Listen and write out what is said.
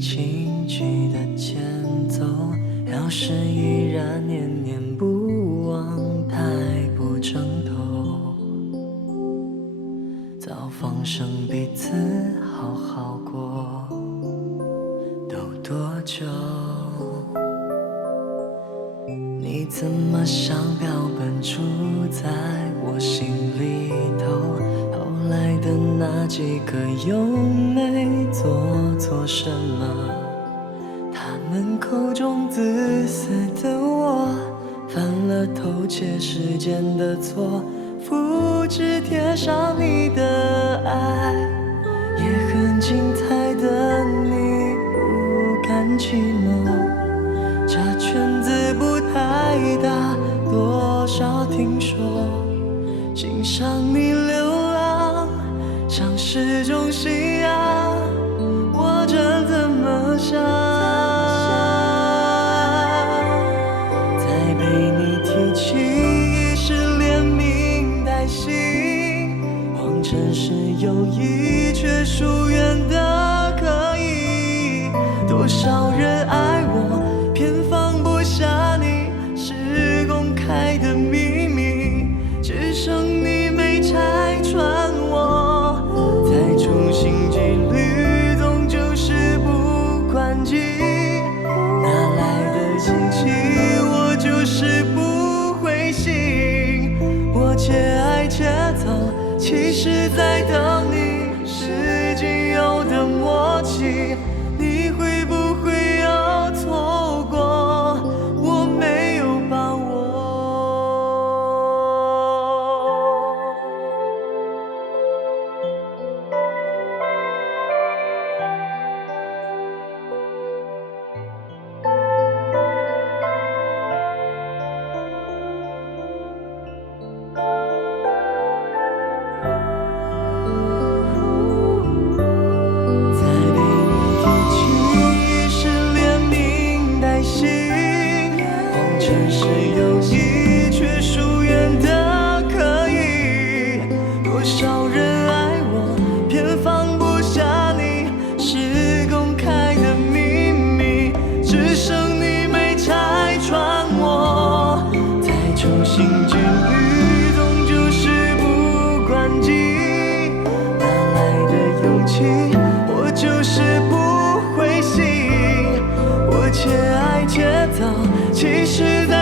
情剧的前奏，要是依然念念不忘，太不争头，早放生彼此好好过，都多久？你怎么像标本住在我心里头？后来的那几个又没做错什么？他们口中自私的我，犯了偷窃时间的错，复制贴上你的爱，也很精彩的你不甘寂寞。这圈子不太大，多少听说，欣赏你流浪，像是种信仰，我真这么想。再被你提起，已是连名带姓，谎称是友谊，却疏远的可以。多少人爱我，偏放不下你，是公开的秘密，只剩你没拆穿我。再处心积虑，终究是不关机，哪来的勇气？我就是不会醒。我且爱且走，其实在等你，是仅有的默契。你会不会要错过？我没有把握。再被你提起，已是连名带姓，谎称是友谊，却疏远的可以。多少人爱我，偏放不下你，是公开的秘密，只剩你没拆穿我。再处心积虑，终究是不关机，哪来的勇气？我就是不会醒。我且爱且走，其实在